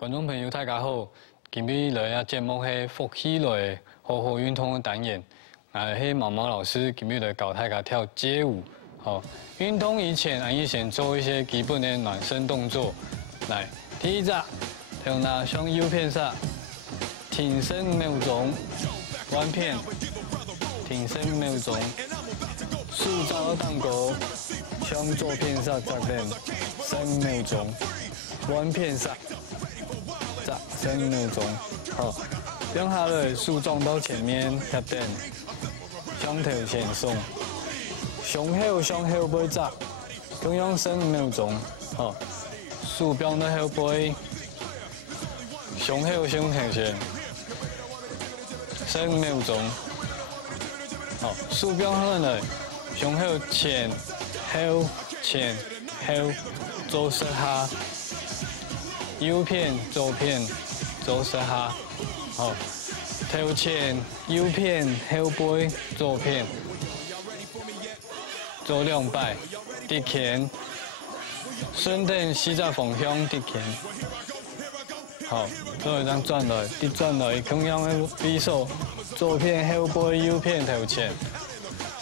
观众朋友大家好，今日来啊节目是福喜类好好运动的单元，是毛毛老师今日来教大家跳街舞。好，运动以前我先做一些基本的暖身动作。来，第一个，用那向右片上，挺身秒钟，弯片，挺身秒钟，塑造蛋糕，向左片上再练3秒钟，弯片上。3秒钟，好，让它的树撞到前面，贴点，向头前送，向后背扎，同样3秒钟，好，树标的后背，向后向头前，3秒钟，好，树标后来，向后前后，左下，右片左片。左下，好，头前右片后背左片，做2摆，直拳，顺等四只方向直拳，好，做一张转来，转来，同样的比手，左片后背右片头前，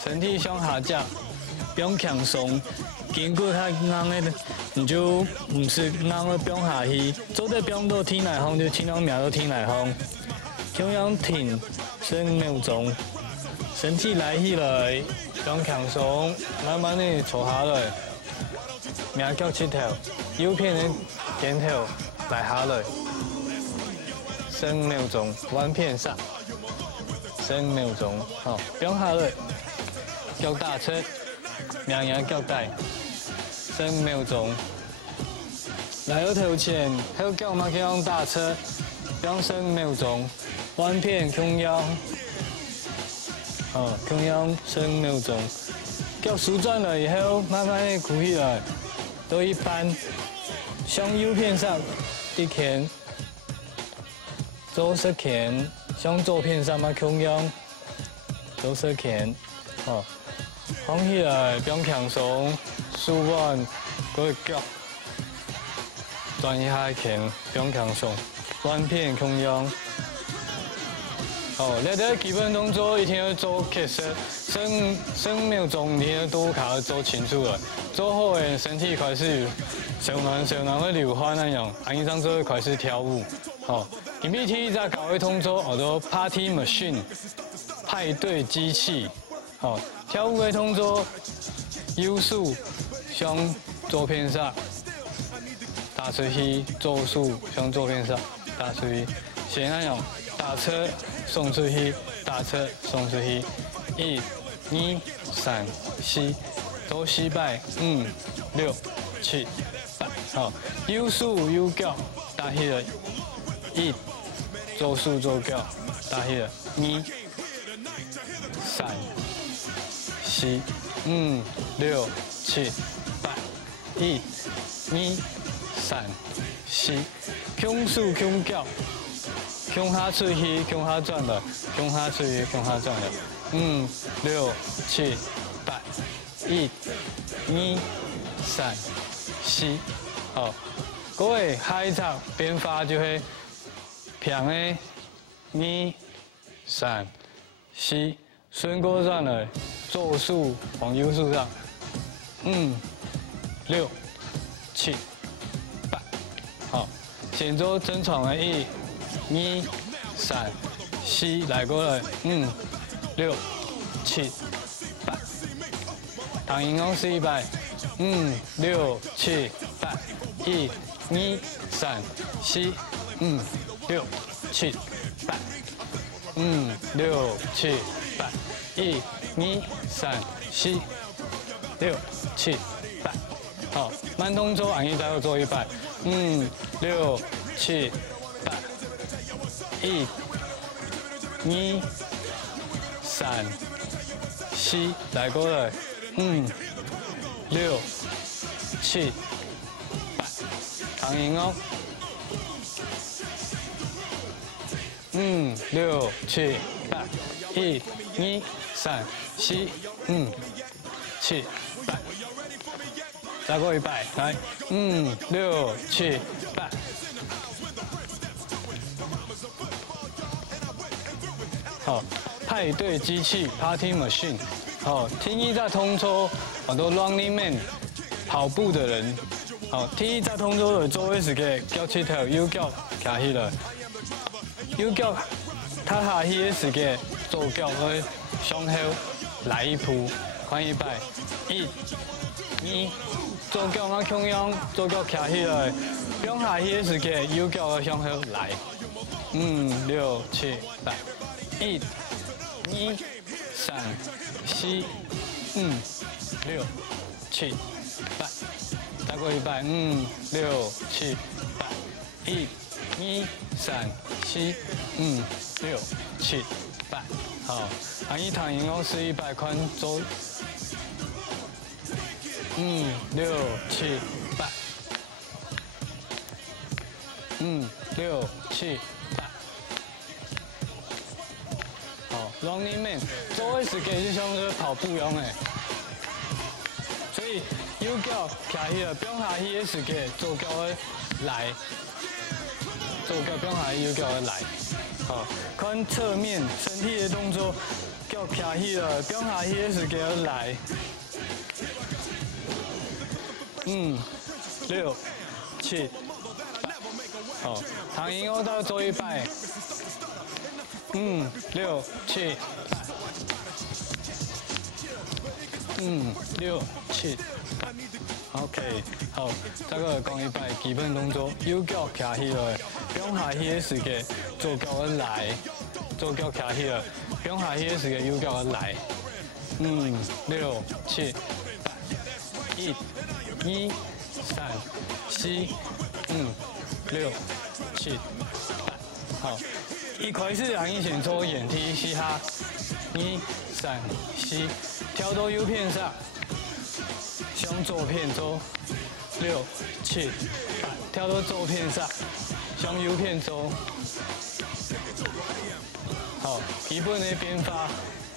身体向下夹，不用强松。经过太硬的，你就不是硬的变下去，做得变到天来风就尽量秒到天来风。这样挺3秒钟，身体来起来，不用强松，慢慢的坐下来，命脚七头，右片的肩头来下来，3秒钟，弯片上，3秒钟，好，不用下来，脚踏车，命脚带。3秒钟，来到头前，后脚嘛可以用打车，用3秒钟，弯片同样，同样3秒钟，脚舒转了以后，慢慢的鼓起来，到一半，向右片上，直拳，左手拳，向左片上嘛同样，左手拳，好。放起来，不用强松，舒缓嗰个脚，转一下拳，不用强松，弯片同样。好，你啲基本动作一定要做确实，3秒钟你要都卡做清楚了，做好诶，身体开始小暖会流汗那样，安上之后开始跳舞。好，今日第一只教的动作叫做 Party Machine， 派对机器。好，跳舞的动作，右手向左片上打出去，左手向左片上打出去，先那样打车送出去，打车送出去，1、2、3、4，做4摆，5、6、7、8，好，右手右脚打起来，1，左手左脚打起来，2、3。4、5、6、7、8，1、2、3、4，向手向脚，向下出去，向下转来，向下出去，向下转来，5、6、7、8，1、2、3、4，好，各位下一场变化就会平的2、3、4，顺过转来。左手往右手上，5、6、7、8，好，先做正常的1、2、3、4，来过来，5、6、7、8，唐英公4摆，5、6、7、8，1、2、3、4、5、6、7、8，5、6、7、8，1、2、3、4、6、7、8，好，慢动作，俺一再要做1摆，5、6、7、8，1、2、3、4，来过来，5、6、7、8，唐赢哦，5、6、7、8，1、2、3、4、5、7、8，再过1摆，来，5、6、7、8，好，派对机器 Party Machine， 好，第一在通州好多 Running Man 跑步的人，好，第一在通州的做的是个脚七条右脚卡起来，右脚他下去的是个左脚去向后来一步，看一摆，一、二，左脚我向阳，左脚卡起来，向下去的是个右脚向后来。6、7、8， 1、2、3、4、5、6、7、8，再过一摆，6、7、8， 1、2、3、4、5、6、7、8，好，按一躺赢哦，是100块走，6、7、8， 6、7、8。好 ，Running Man 做的是个就像是跑步用的，所以右脚徛起来，不用下去的是个左脚的来，左脚不用下去，右脚的来。好，看侧面身体的动作，脚徛起来，不用下去的是个来。6、7、8，好，躺赢后到做100。6、7、8，6、7、8 ，OK， 好，这个讲100基本动作，右脚徛起来，不用下去的是个左脚的来，左脚徛起来，不用下去的是个右脚的来。6、7、8， 1、2、3、4、5、6、7、8，好。一开始让你先做眼踢嘻哈，2、3、4，跳到右片上，向左片走，6、7、8，跳到左片上，向右片走。好，基本的变化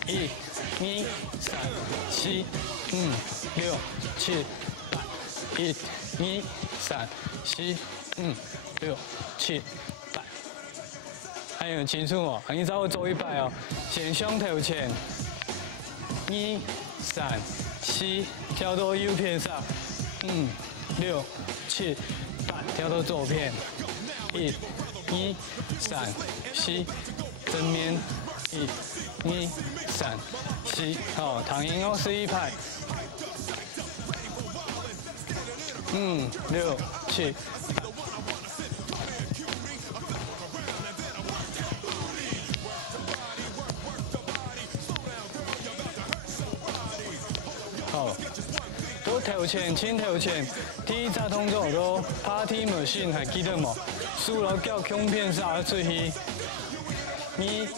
，1、2、3、4、5、6、7、8，1、2、3、4、5、6、7、8。还有清楚哦，你找我做100哦，先向头前，2、3、4，跳到右片上，6、7、8，跳到左片，1、2、3、4，正面，1、2、3、4，好，躺赢哦，是1排，6、7。好，都头前，轻头前，第一扎动作都 Party Machine 还记得冇？输了叫胸片杀出去，2、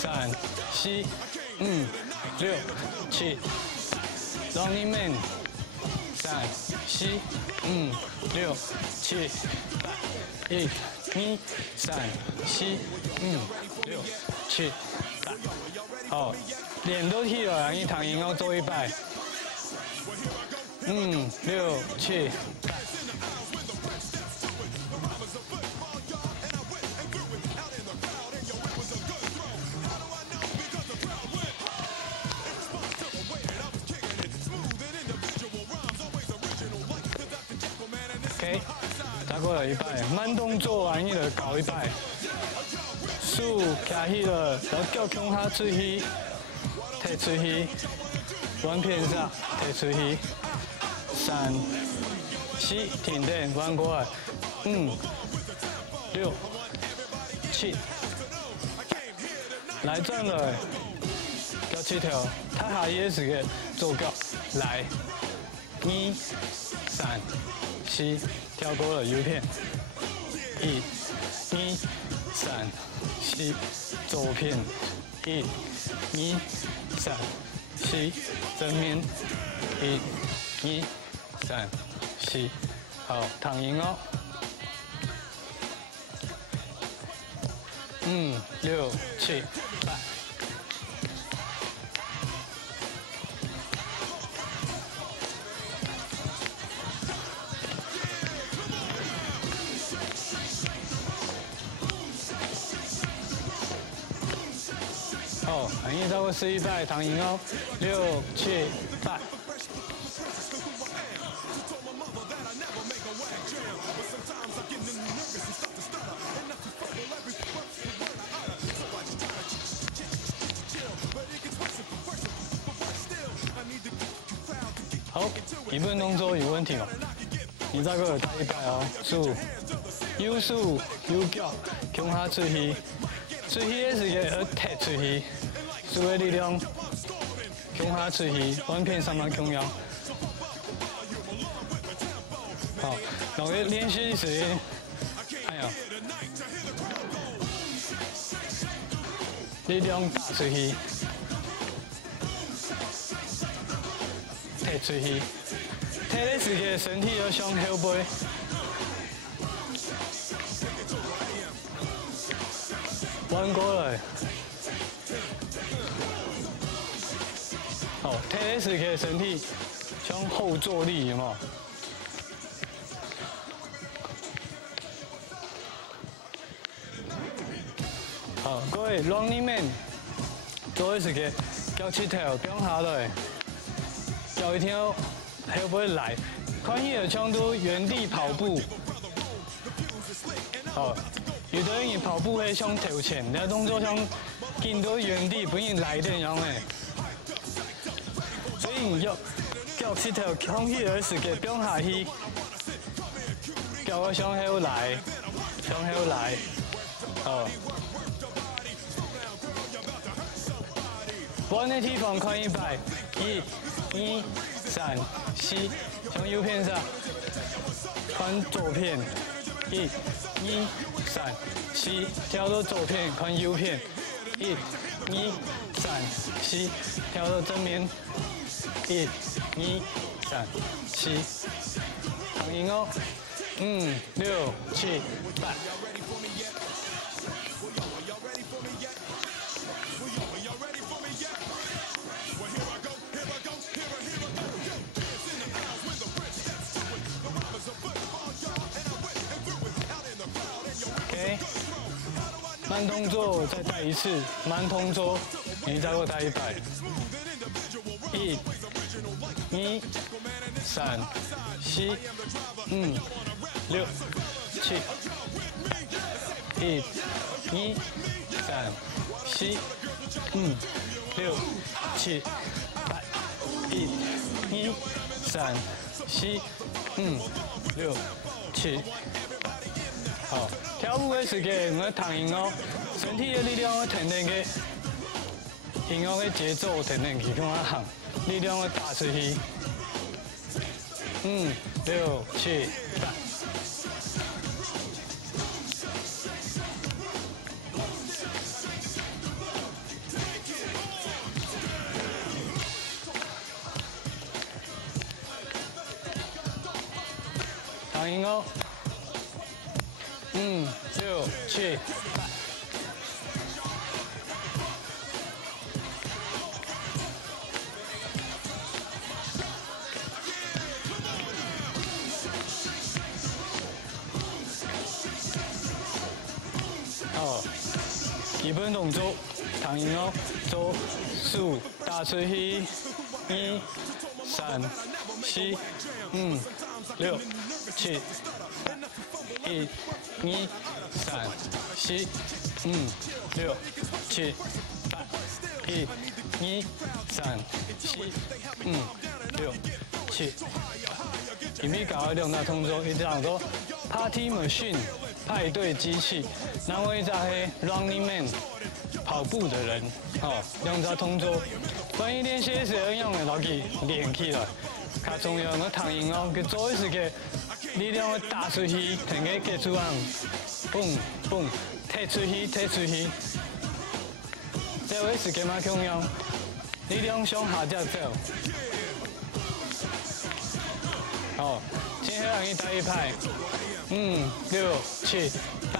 3、4、5、6、7、8，Running Man， 3、4、5、6、7、8， 1、2、3、4、5、6、7、8，好，脸都剃了，一躺赢要做100。6、7、8。OK， 再过来100，慢动作完你就搞100，手徛起了，然后脚向下出去，提出去，弯片上，提出去。3、4，停顿，弯过来，5、6、7，来转了，脚7条，它下也是个左脚，来，2、3、4，跳过了右片，1、2、3、4，左片，1、2、3、4，正面，1、2、3、4，好，躺赢哦。6、7、8。好，反应超过400，躺赢哦，6、7、8。好，1分动作有问题吗？你这个大一摆哦，数，右数右脚向下出去，出去的时间要踢出去，手的力量向下出去，弯片上面向腰。好，然后练习时，哎呀，力量打出去。踢出去，踢的时间身体要向后背，弯过来。好，踢的时间身体向后坐立，有冇？好，各位 running man 做的时间脚趾头向下来。脚一条还不会来，宽翼的强度原地跑步。好，有的人跑步会向头前，但动作像见到原地不用来的样诶。所以你要脚趾头宽翼的时间向下去，脚要向后来，向后来。好。弯的地方宽一摆，1、2、3、4，向右片上，宽左片，1、2、3、4，跳到左片，宽右片，1、2、3、4，跳到正面，1、2、3、4，躺赢哦，5、6、7、8。慢动作再带一次，慢动作，你再给我带100。1、2、3、4、5、6、7。1、2、3、4、5、6、7、8。1、2、3、4、5、6、7。好，跳舞的时间我躺赢哦，身体的力量要停停去，音乐的节奏停停去，向下行，力量要打出去。5、6、7、8。躺赢哦。5、6、7、8。好，1分动作，躺赢哦，做数打出去，1、3、4、5、6、7、8。1、2、3、4、5、6、7、8。1、2、3、4、5、6、7、8。准备搞2大动作，一叫做 Party Machine 派对机器，然后一只是 Running Man 跑步的人，哦，2大动作。关于练习的时候用的老去练起来，较重要我躺赢哦，佮做的时间。力量要打出去，停个结束行，蹦蹦，踢出去，踢出去。这位时间嘛重要，力量向下才走。好，接下来你打1排，5、6、7、8。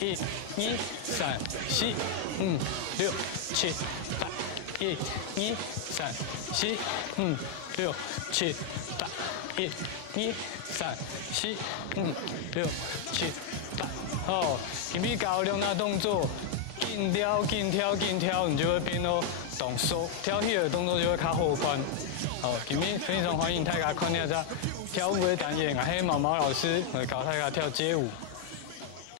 1、2、3、4、5、6、7、8。1、2、3、4、5、6、7、8。1、2、3、4、5、6、7、8。好，准备搞2大动作紧撩、紧跳、紧跳，你就会变到动手，跳起的动作就会较好看。好，今天非常欢迎大家看这跳舞的单元，还有毛毛老师来教大家跳街舞。